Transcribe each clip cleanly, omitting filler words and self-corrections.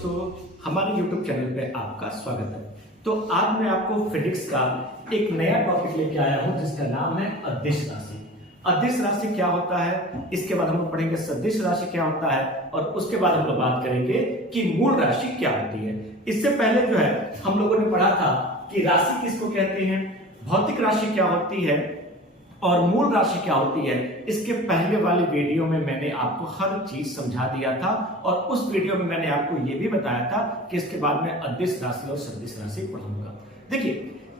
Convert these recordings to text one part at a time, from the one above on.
दोस्तों, हमारे YouTube channel पे आपका स्वागत है। तो आज मैं आपको फिजिक्स का एक नया टॉपिक लेके आया हूं जिसका नाम है अदिश राशि। अदिश राशि क्या होता है, इसके बाद हम लोग पढ़ेंगे सदिश राशि क्या होता है और उसके बाद हम लोग बात करेंगे कि मूल राशि क्या होती है। इससे पहले जो है हम लोगों ने पढ़ा था कि राशि किसको कहते हैं, भौतिक राशि क्या होती है और मूल राशि क्या होती है। इसके पहले वाले वीडियो में मैंने आपको हर चीज समझा दिया था और उस वीडियो में मैंने आपको यह भी बताया था कि इसके बाद मैं अदिश राशि और सदिश राशि पढ़ूंगा। देखिए,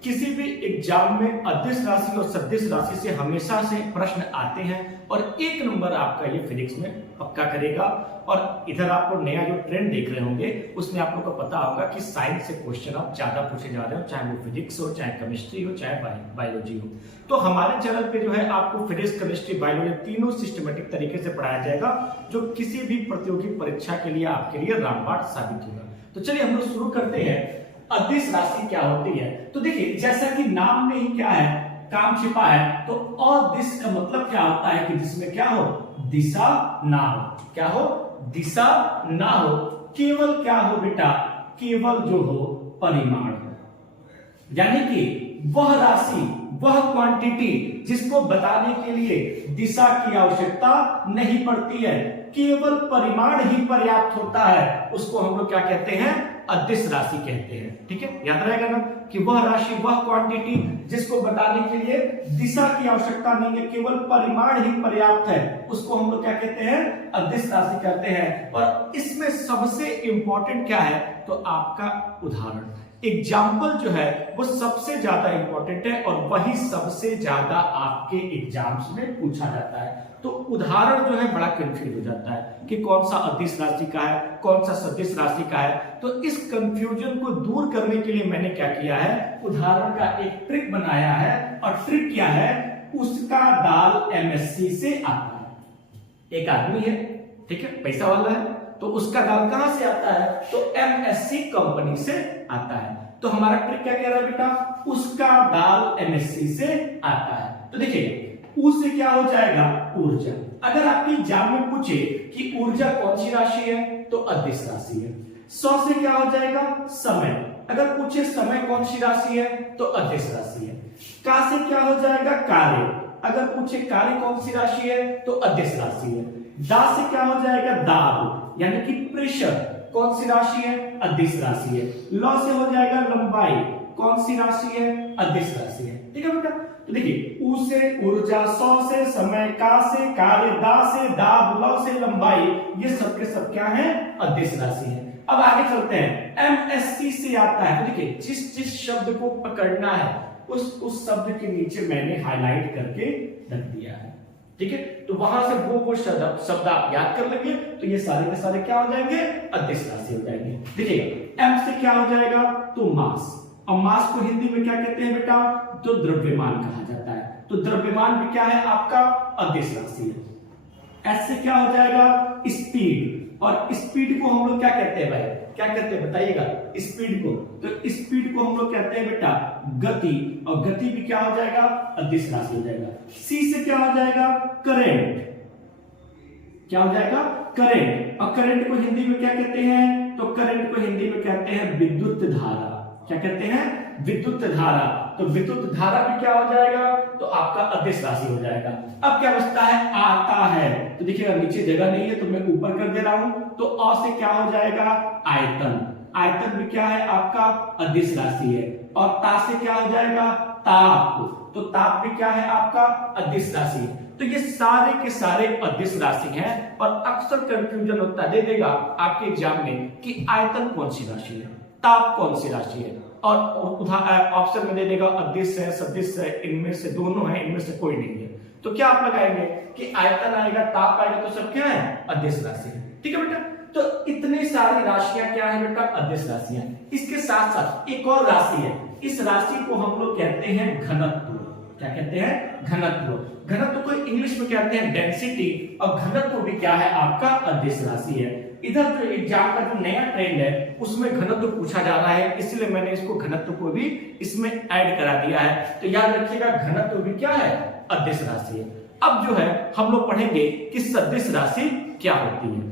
किसी भी एग्जाम में अदिश राशि और सदिश राशि से हमेशा से प्रश्न आते हैं और एक नंबर आपका ये फिजिक्स में पक्का करेगा। और इधर आपको नया जो ट्रेंड देख रहे होंगे उसमें आप लोग को पता होगा कि साइंस से क्वेश्चन अब ज्यादा पूछे जा रहे हो, चाहे वो फिजिक्स हो, चाहे केमिस्ट्री हो, चाहे बायोलॉजी हो। तो हमारे चैनल पे जो है आपको फिजिक्स, केमिस्ट्री, बायोलॉजी तीनों सिस्टमेटिक तरीके से पढ़ाया जाएगा, जो किसी भी प्रतियोगी परीक्षा के लिए आपके लिए रामबाण साबित होगा। तो चलिए हम लोग शुरू करते हैं। अदिश राशि क्या होती है, तो देखिए जैसा कि नाम में ही क्या है, काम छिपा है। तो अदिश का मतलब क्या होता है कि जिसमें क्या हो, दिशा ना हो। क्या हो, दिशा ना हो। केवल क्या हो बेटा, केवल जो हो परिमाण हो, यानी कि वह राशि, वह क्वांटिटी जिसको बताने के लिए दिशा की आवश्यकता नहीं पड़ती है, केवल परिमाण ही पर्याप्त होता है, उसको हम लोग क्या कहते हैं, अदिश राशि कहते हैं। ठीक है, याद रहेगा ना कि वह राशि, वह क्वांटिटी जिसको बताने के लिए दिशा की आवश्यकता नहीं है, केवल परिमाण ही पर्याप्त है, उसको हम लोग क्या कहते हैं, अदिश राशि कहते हैं। और इसमें सबसे इंपॉर्टेंट क्या है, तो आपका उदाहरण, एग्जाम्पल जो है वो सबसे ज्यादा इंपॉर्टेंट है और वही सबसे ज्यादा आपके एग्जाम्स में पूछा जाता है। तो उदाहरण जो है बड़ा कंफ्यूज हो जाता है कि कौन सा अदिश राशि का है, कौन सा सदिश राशि का है। तो इस कंफ्यूजन को दूर करने के लिए मैंने क्या किया है, उदाहरण का एक ट्रिक बनाया है। और ट्रिक क्या है, उसका दाल एमएससी से आता है। एक आदमी है, ठीक है, पैसा वाला है, तो उसका दाल कहां से आता है, तो एमएससी कंपनी से आता है। तो हमारा ट्रिक क्या कह रहा है बेटा, उसका दाल एमएससी से आता है। तो देखिए ऊ से क्या हो जाएगा, ऊर्जा। अगर आपके एग्जाम में पूछे कि ऊर्जा कौन सी राशि है, तो अदिश राशि है। 100 से क्या हो जाएगा, समय। अगर पूछे समय कौन सी राशि है, तो अदिश राशि है। का से क्या हो जाएगा, कार्य। अगर पूछे कार्य कौन सी राशि है, तो अदिश राशि है। दा से क्या हो जाएगा, दाब, यानी कि प्रेशर कौन सी राशि है, अदिश राशि है। लौ से हो जाएगा लंबाई, कौन सी राशि है, अदिश राशि है। ठीक है बेटा, तो देखिए ऊ से ऊर्जा, 100 से समय, का से कार्य, दा से दाब, लौ से लंबाई, ये सब के सब क्या है, अदिश राशि है। अब आगे चलते हैं, एमएससी से आता है। तो देखिए जिस जिस शब्द को पकड़ना है उस शब्द के नीचे मैंने हाईलाइट करके रख दिया है। ठीक है, तो वहां से वो शब्द आप याद कर लेंगे, तो ये सारे के सारे क्या हो जाएंगे, अदिश राशि हो जाएंगे। देखिएगा एम से क्या हो जाएगा, तो मास। और मास को हिंदी में क्या कहते हैं बेटा, तो द्रव्यमान कहा जाता है। तो द्रव्यमान भी क्या है, आपका अदिश राशि है। एस से क्या हो जाएगा, स्पीड। और स्पीड को हम लोग क्या कहते हैं भाई, क्या कहते हैं बताइएगा, स्पीड को। तो स्पीड को हम लोग कहते हैं बेटा गति, और गति भी क्या हो जाएगा, अदिश राशि हो जाएगा। सी से क्या हो जाएगा, करंट। क्या हो जाएगा, करंट। और करंट को हिंदी में क्या कहते हैं, तो करंट को हिंदी में कहते हैं विद्युत धारा। क्या कहते हैं, विद्युत धारा। तो विद्युत धारा भी क्या हो जाएगा, तो आपका अदिश राशि हो जाएगा। अब क्या बचता है, आता है। तो देखिएगा नीचे जगह नहीं है तो मैं ऊपर कर दे रहा हूं। तो अ से क्या हो जाएगा, आयतन। आयतन भी क्या है, आपका अदिश राशि है। और ता से क्या हो जाएगा, ताप। तो ताप भी क्या है, आपका अदिश राशि है। तो ये सारे के सारे अदिश राशि हैं। और अक्सर कंफ्यूजन होता दे देगा आपके एग्जाम में कि आयतन कौन सी राशि है, ताप कौन सी राशि है। और ऑप्शन में दे देगा अदिश है, सदिश है, इनमें से दोनों है, इनमें से कोई नहीं है। तो क्या आप लगाएंगे कि आयतन आएगा, ताप आएगा, तो सब क्या है, अदिश राशि है। ठीक है बेटा, तो इतनी सारी राशियां क्या है बेटा, अदिश राशियां। इसके साथ साथ एक और राशि है, इस राशि को हम लोग कहते हैं घनत्व। क्या कहते हैं, घनत्व। घनत्व को इंग्लिश में कहते हैं डेंसिटी, और घनत्व भी क्या है, आपका अदिश राशि है। इधर जो एग्जाम का जो नया ट्रेंड है उसमें घनत्व पूछा जा रहा है, इसलिए मैंने इसको घनत्व को भी इसमें ऐड करा दिया है। तो याद रखिएगा घनत्व भी क्या है, अदिश राशि है। अब जो है हम लोग पढ़ेंगे कि सदिश राशि क्या होती है।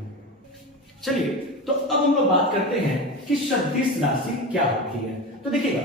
चलिए तो अब हम लोग बात करते हैं कि सदिश राशि क्या होती है। तो देखिएगा,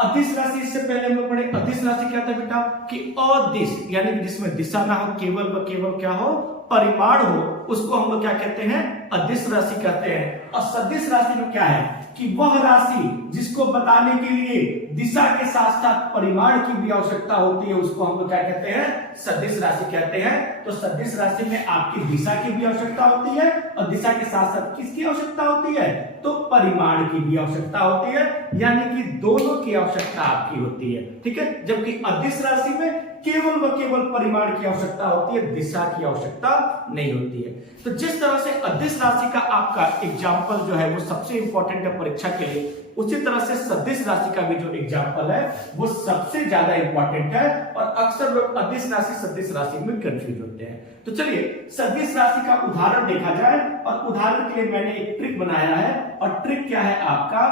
अदिश राशि इससे पहले हम लोग पढ़े, अदिश राशि क्या था बेटा कि अदिश यानी कि जिसमें दिशा ना हो, केवल व केवल क्या हो, परिमाण हो, उसको हम लोग क्या कहते हैं, अदिश राशि कहते हैं। और सदिश राशि में क्या है कि वह राशि जिसको बताने के लिए दिशा के साथ साथ परिमाण की भी आवश्यकता होती है, उसको हम लोग क्या कहते हैं, सदिश राशि कहते हैं। तो सदिश राशि में आपकी दिशा की भी आवश्यकता होती है और दिशा के साथ साथ किसकी आवश्यकता होती है, तो परिमाण की भी आवश्यकता होती है, यानी कि दोनों की आवश्यकता आपकी होती है, ठीक है। जबकि अदिश राशि में केवल व केवल परिमाण की आवश्यकता होती है, दिशा की आवश्यकता नहीं होती है। तो जिस तरह से अदिश राशि का आपका एग्जाम्पल जो है वो सबसे इंपॉर्टेंट है परीक्षा के लिए, उसी तरह से सदिश राशि का भी जो एग्जाम्पल है वो सबसे ज्यादा इंपॉर्टेंट है। और अक्सर लोग अदिश राशि सदिश राशि में कंफ्यूज होते हैं। तो चलिए सदिश राशि का उदाहरण देखा जाए, और उदाहरण के लिए मैंने एक ट्रिक बनाया है, और ट्रिक क्या है आपका,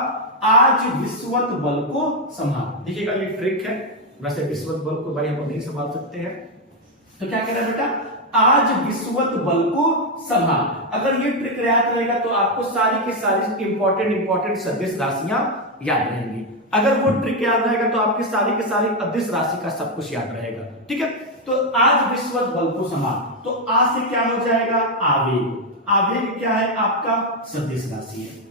आज विश्वत बल को संभाल। देखिएगा ये ट्रिक है, वैसे विश्वत बल को भाई हम नहीं संभाल सकते हैं, तो क्या कह रहा है बेटा, आज विश्वत बल को संभाल। अगर ये ट्रिक याद रहेगा तो आपको सारी की सारी इंपॉर्टेंट सदिश राशियां याद रहेंगी। अगर वो ट्रिक याद रहेगा तो आपकी सारी की सारी अदिश राशि का सब कुछ याद रहेगा, ठीक है। तो आज विश्वत बल को संभाल, तो आज से क्या हो जाएगा, आवेग। आवेग क्या है आपका, सदिश राशि है।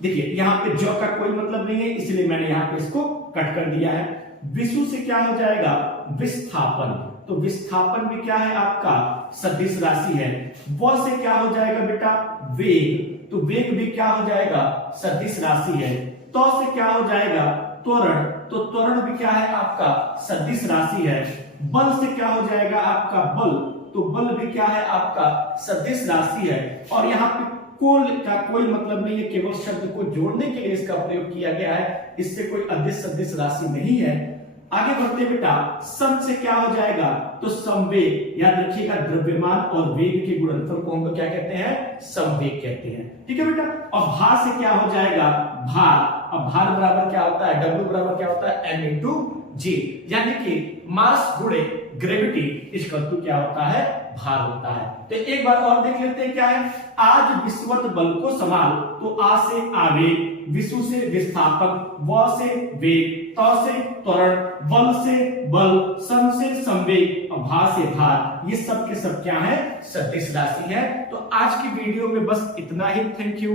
देखिए यहाँ पे जो का कोई मतलब नहीं है, इसलिए मैंने यहाँ पे इसको कट कर दिया है। विषु से क्या हो जाएगा, विस्थापन, तो विस्थापन भी क्या है आपका, सदिश राशि है। व से क्या हो जाएगा बेटा, वेग, तो वेग भी क्या हो जाएगा, सदिश राशि है। तो से क्या हो जाएगा, त्वरण, तो त्वरण भी क्या है आपका, सदिश राशि है। बल से क्या हो जाएगा आपका, बल, तो बल भी क्या है आपका, सदिश राशि है। और यहाँ पे कुल का कोई मतलब नहीं है, केवल शब्द को जोड़ने के लिए इसका प्रयोग किया गया है, इससे कोई अदिश सदिश राशि नहीं है। आगे बढ़ते बेटा, सम से क्या हो जाएगा, तो संवेग। याद रखिएगा द्रव्यमान और वेग के गुणनफल को हम लोग क्या कहते हैं, संवेग कहते हैं, ठीक है बेटा। और भार से क्या हो जाएगा, भार। अब भार बराबर क्या होता है, W बराबर क्या होता है, M इंटू G, यानी कि मास गुणे ग्रेविटी इक्वल टू क्या होता है, भार होता है। तो एक बार और देख लेते हैं क्या है, आज विश्वत बल को संभाल, तो आ से आवेग, विषु से विस्थापक, व से वेग, त से त्वरण, बल से बल, सम से संवेग और भार से भार, ये सब के सब क्या है, सदिश राशि है। तो आज की वीडियो में बस इतना ही। Thank you.